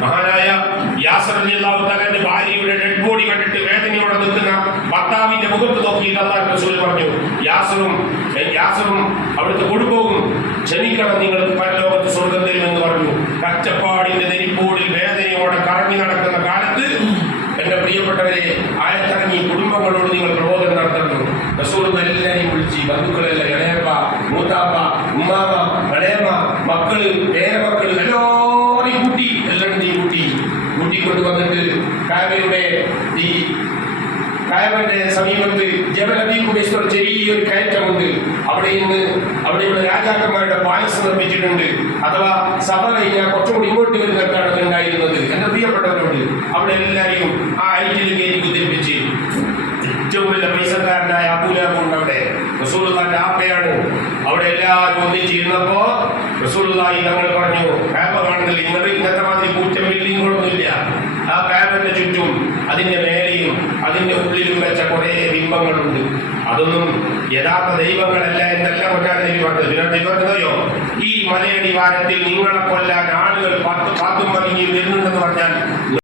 മഹാനായ യാസർ റളിയല്ലാഹു തആലയുടെ ഭാര്യയുടെ ഡെഡ് ബോഡി കണ്ടിട്ട് വേദനയോടെ നിൽക്കുന്ന ഭർത്താവിന്റെ മുഖത്ത് നോക്കിയിട്ട് അല്ലാഹുവിന്റെ റസൂൽ പറഞ്ഞു, യാസറും അവിടുത്തെ കുടുംബവും ക്ഷമിക്കണം, നിങ്ങൾക്ക് പരലോകത്ത് സ്വർഗ്ഗം തരുമെന്ന് പറഞ്ഞു. കച്ചപ്പാടിന്റെ നെരിപ്പോടിൽ വേദനയോടെ കറങ്ങി നടക്കുന്ന കാലത്ത് എന്റെ പ്രിയപ്പെട്ടവരെ, ആയത്തിറങ്ങി കുടുംബങ്ങളോട് നിങ്ങൾ പ്രബോധനം നടത്തണം. റസൂൽ എല്ലാരെയും വിളിച്ച്, ബന്ധുക്കളെല്ലാം, ഇളയപ്പ, മൂത്താപ്പ, ഉമ്മാമ, ഇളയമ്മ, മക്കള്, പേരമക്കള് എല്ലാവരെയും കൂട്ടിക്കൊണ്ട് വന്നിട്ട് കായബയുടെ സമീപത്ത് ജബൽ അബീ ഖുബൈസ് ചെറിയൊരു കയറ്റമുണ്ട്. അവിടെയുള്ള രാജാക്കന്മാരുടെ പായസം നിർമ്മിച്ചിട്ടുണ്ട്. അഥവാ സഭ കഴിഞ്ഞാൽ കുറച്ചുകൂടി ഇങ്ങോട്ട് വരുന്നിടത്താണ് ഉണ്ടായിരുന്നത്. എന്റെ പ്രിയപ്പെട്ടവരോട് അവിടെ എല്ലാവരെയും ആ ഐറ്റിൽ കയറ്റി കുത്തിരിപ്പിച്ച് ഏറ്റവും വലിയ പൈസക്കാരനായ അബൂലഹബ് അവിടെ റസൂലുള്ളാഹിന്റെ ആപ്പയാണ്. അവിടെ എല്ലാവരും ഒന്നിച്ചിരുന്നപ്പോ റസൂലുള്ളാഹി തങ്ങൾ പറഞ്ഞു, കാബ കാണുന്നില്ല, ഇന്നത്തെ മാതിരി കൂറ്റം ബിൽഡിങ്ങുകളൊന്നുമില്ല. ആ കാബന്റെ ചുറ്റും അതിന്റെ മേലെയും അതിന്റെ ഉള്ളിലും വെച്ച കുറെ ബിംബങ്ങളുണ്ട്. അതൊന്നും യഥാർത്ഥ ദൈവങ്ങളല്ല എന്നെല്ലാം പറഞ്ഞോ. ഈ മലയടിവാരത്തിൽ നിങ്ങളെ കൊല്ലാൻ ആളുകൾ 10 പതിഞ്ഞ് വരുന്നുണ്ടെന്ന് പറഞ്ഞാൽ